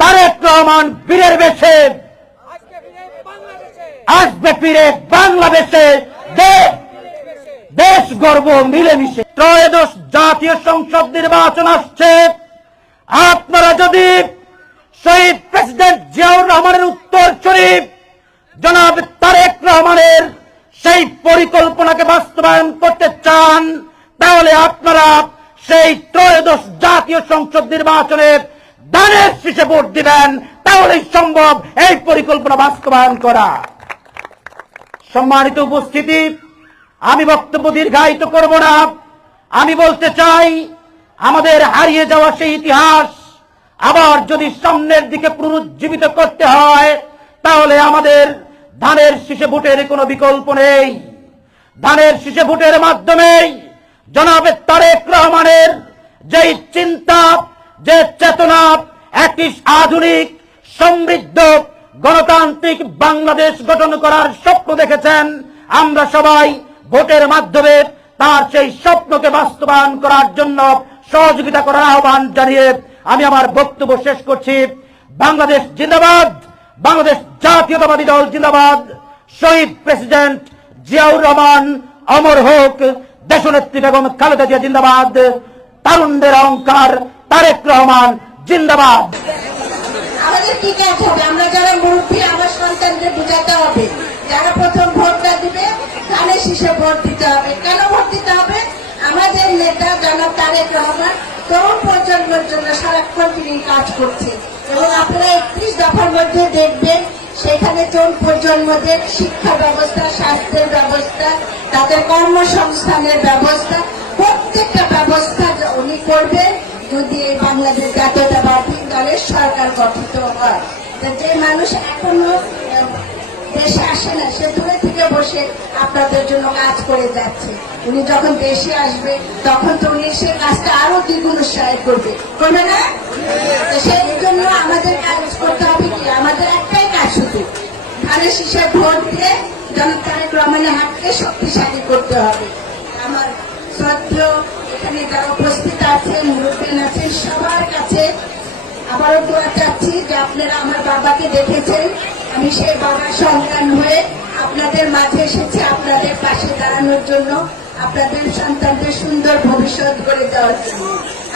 তারেক রহমান আসবে বাংলাদেশে। দেশ দেশ গর্ব মিলেমিশে। ত্রয়োদশ জাতীয় সংসদ নির্বাচন আসছে। আপনারা যদি শহীদ প্রেসিডেন্ট জিয়াউর রহমানের উত্তর শরীফ, জনাব তারেক রহমানের সেই পরিকল্পনাকে বাস্তবায়ন করতে চান তাহলে আপনারা সেই ত্রয়োদশ জাতীয় সংসদ নির্বাচনের দানের শীষে ভোট দিবেন, তাহলেই সম্ভব এই পরিকল্পনা বাস্তবায়ন করা। সম্মানিত উপস্থিতি, আমি বক্তব্য দীর্ঘায়িত করব না। আমি বলতে চাই, আমাদের হারিয়ে যাওয়া সেই ইতিহাস আবার যদি সামনের দিকে পুনরুজ্জীবিত করতে হয়, তাহলে আমাদের ধানের শীষে ভোটের কোনো বিকল্প নেই। ধানের শীষে ভোটের মাধ্যমেই জনাবে তারেক রহমানের যেই চিন্তা, যে চেতনা একটি আধুনিক, সমৃদ্ধ গণতান্ত্রিক বাংলাদেশ গঠন করার স্বপ্ন দেখেছেন। আমরা সবাই ভোটের মাধ্যমে তার সেই স্বপ্নকে বাস্তবায়ন করার জন্য সহযোগিতা করার আহ্বান জানিয়ে আমি আমার বক্তব্য শেষ করছি। বাংলাদেশ জিন্দাবাদ, বাংলাদেশ জাতীয়তাবাদী দল জিন্দাবাদ। শহীদ প্রেসিডেন্ট জিয়াউর রহমান অমর হোক। দেশনেত্রী বেগম খালেদা জিয়া জিন্দাবাদ তারুণদের অহংকার, তারেক রহমান জিন্দাবাদ। আমাদের কি কাজ হবে? আমরা যারা মুরব্বী, আমার সন্তানদের বুঝাতে হবে। যারা প্রথম ভোটটা দিবে ধানের শীষে ভোট দিতে হবে। কেন ভোট দিতে হবে? আমাদের নেতা জনাব তারেক রহমান তরুণ প্রজন্মের জন্য সারাক্ষণ তিনি কাজ করছে এবং আপনারা একত্রিশ দফার মধ্যে দেখবেন সেখানে তরুণ প্রজন্মদের শিক্ষা ব্যবস্থা, স্বাস্থ্যের ব্যবস্থা, তাদের কর্মসংস্থানের ব্যবস্থা, প্রত্যেকটা ব্যবস্থা উনি করবেন, যদি এই বাংলাদেশ জাতীয়তাবাদী দলের সরকার গঠিত হয়। যে মানুষ এখনও দেশে আসে না, সে দূরে থেকে বসে আপনাদের জন্য কাজ করে যাচ্ছে। উনি যখন দেশে আসবে, তখন তো উনি সে কাজটা আরও দ্বিগুণ উৎসাহ করবে। করবে না? সেই জন্য আমাদের কাজ ধানের শীষে ভোট দিয়ে জনতা তারেক রহমানের হাতকে শক্তিশালী করতে হবে। আমার শ্রদ্ধেয় এখানে যারা উপস্থিত আছেন মুরব্বীন আছেন সবার কাছে আবারও দোয়া চাচ্ছি যে আপনারা আমার বাবাকে দেখেছেন। আমি সেই বাবার সন্তান হয়ে আপনাদের মাঝে এসেছি, আপনাদের পাশে দাঁড়ানোর জন্য, আপনাদের সন্তানদের সুন্দর ভবিষ্যৎ গড়ে দেওয়ার জন্য।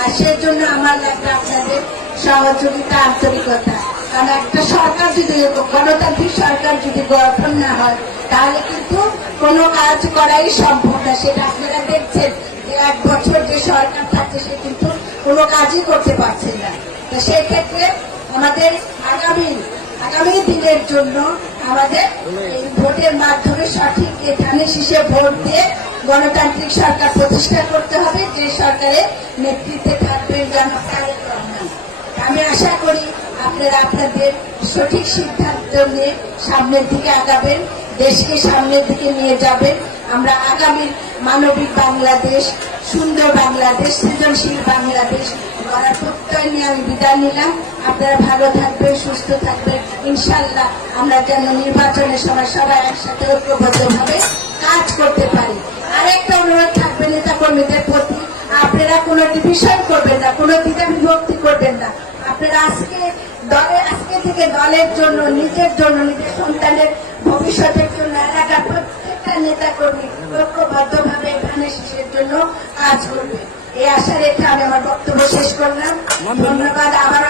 আর সেজন্য আমার লাগবে আপনাদের সহযোগিতা, আন্তরিকতা। কারণ একটা সরকার যদি গণতান্ত্রিক সরকার যদি গঠন না হয়, তাহলে কিন্তু কোনো কাজ করাই সম্ভব না। সেটা আপনারা দেখছেন যে এক বছর যে সরকার থাকছে, সে কিন্তু কোনো কাজই করতে পারছে না। তো সেই ক্ষেত্রে আমাদের আগামী আগামী দিনের জন্য আমাদের এই ভোটের মাধ্যমে সঠিক এখানে শীষে ভোট দিয়ে গণতান্ত্রিক সরকার প্রতিষ্ঠা করতে হবে। যে সরকারের নেতৃত্বে থাকবেন রহমান। আমি আশা করি আপনারা আপনাদের সঠিক সিদ্ধান্ত নিয়ে সামনের দিকে আগাবেন, দেশকে সামনের দিকে নিয়ে যাবেন। আমরা আগামী মানবিক বাংলাদেশ, সুন্দর বাংলাদেশ, সৃজনশীল বাংলাদেশ গড়ার প্রত্যয় নিয়ে আমি বিদায় নিলাম। আপনারা ভালো থাকবেন, সুস্থ থাকবেন। ইনশাল্লাহ আমরা যেন নির্বাচনের সময় সবাই একসাথে ঐক্যবদ্ধভাবে কাজ করতে পারি। আরেকটা অনুরোধ থাকবে, নেতা কর্মীদের প্রতি। আপনারা কোনো ডিভিশন করবেন না, কোনো দ্বিধা বিভক্তি করবেন না। আপনারা আজকে দলে আজকে থেকে দলের জন্য নিজের জন্য নিজের সন্তানের ভবিষ্যতের জন্য এলাকার প্রত্যেকটা নেতা কর্মী ঐক্যবদ্ধভাবে এখানে শিশুর জন্য কাজ করবে। এই আশা রেখে আমি আমার বক্তব্য শেষ করলাম। ধন্যবাদ আবার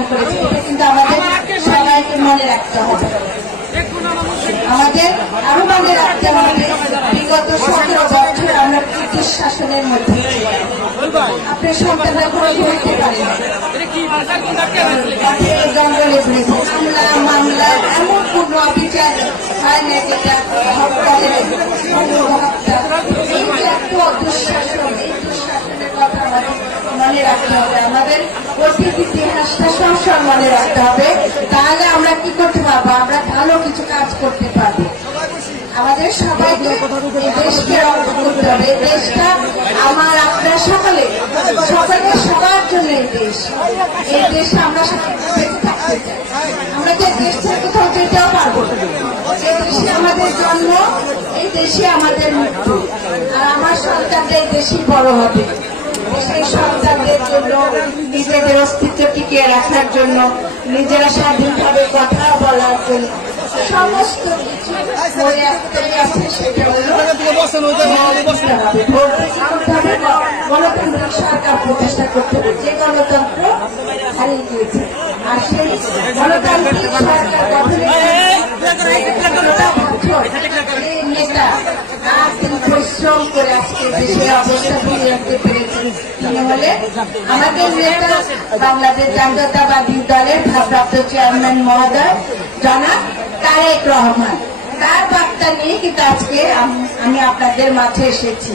দান করেছে। এটা কিন্তু আমাদের সবাইকে মনে রাখতে হবে। আমাদের আরও মনে রাখতে হবে বিগত সতেরো বছর আমরা ব্রিটিশ শাসনের মধ্যে আপনার সন্তানরা ভোট করতে পারে জঙ্গলে ঘুরেছে। হামলা, মামলা, এমন কোন অবিচার হয় না যেটা হত্যার মনে রাখতে হবে আমাদের। অতীত ইতিহাসটা সবসময় মনে রাখতে হবে। তাহলে আমরা কি করতে পারব? আমরা ভালো কিছু কাজ করতে পারব। আমাদের সবাইকে দেশকে রক্ষা করতে হবে। দেশটা আমার, আপনার সকলে সকলে সবার জন্য এই দেশ। এই দেশে আমরা আমরা যে দেশ থেকে কোথাও যেতেও পারব। এই দেশে আমাদের জন্ম, এই দেশে আমাদের মৃত্যু। আর আমার সন্তানরা এই দেশেই বড় হবে। সেই সন্তানদের জন্য, নিজেদের অস্তিত্ব টিকিয়ে রাখার জন্য, নিজেরা স্বাধীনভাবে কথা বলার জন্য। সমস্ত কিছু গণতান্ত্রিক সরকার প্রতিষ্ঠা করতে হবে, যে গণতন্ত্র হারিয়ে গিয়েছে। আর সেই গণতান্ত্রিক সরকার গঠনের এই নেতা আজ তিনি পরিশ্রম করে আজকে দেশের অবস্থা ভুলে রাখতে পেরেছেন তিনি আমাদের নেতা বাংলাদেশ জাতীয়তাবাদী দলের ভারপ্রাপ্ত চেয়ারম্যান মহোদয় জনাব তারেক রহমান। তার বার্তা নিয়ে কিন্তু আজকে আমি আপনাদের মাঝে এসেছি।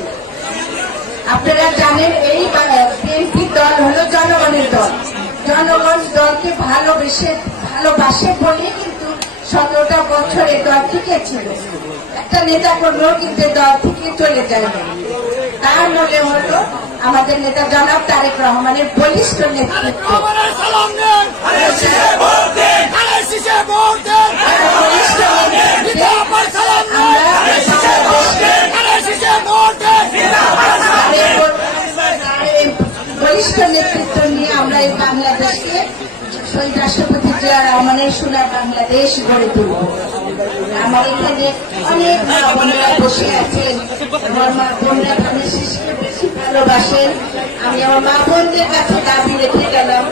আপনারা জানেন এই বিএনপি দল হলো জনগণের দল। জনগণ দলকে ভালোবেসে, ভালোবাসে বলেই কিন্তু সতেরোটা বছর এই দল টিকে ছিল। একটা নেতা কর্মীও কিন্তু দল থেকে চলে যায়। তার মনে হলো আমাদের নেতা জনাব তারেক রহমানের বলিষ্ঠ নেতৃত্ব। বলিষ্ঠ নেতৃত্ব নিয়ে আমরা এই বাংলাদেশকে শহীদ রাষ্ট্রপতি জিয়া রহমানের সোনার বাংলাদেশ গড়ে তুলব। আমার এখানে অনেক বোনেরা বসে আছেন। আমার মা বোনরা শিশুকে বেশি ভালোবাসেন। আমি আমার মা বোনদের কাছে দাবি রেখে গেলাম,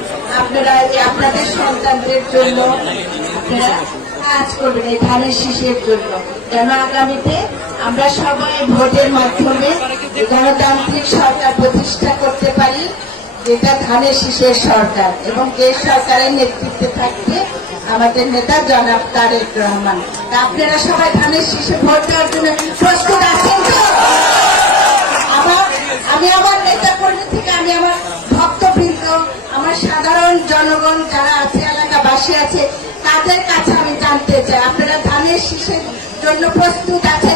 আপনারা যে আপনাদের সন্তানদের জন্য কাজ করবেন এই ধানের শীষের জন্য। যেন আগামীতে আমরা সবাই ভোটের মাধ্যমে গণতান্ত্রিক সরকার প্রতিষ্ঠা করতে পারি, যেটা ধানের শীষের সরকার এবং যে সরকারের নেতৃত্বে থাকবে আমাদের নেতা জনাব তারেক রহমান। আপনারা সবাই ধানের শীষে ভোট দেওয়ার জন্য প্রস্তুত আছেন তো? আমার, আমি আমার নেতা কর্মী থেকে আমি আমার ভক্তবৃন্দ, আমার সাধারণ জনগণ যারা আছে, এলাকাবাসী আছে, তাদের কাছে আমি জানতে চাই, আপনারা ধানের শীষের জন্য প্রস্তুত আছেন?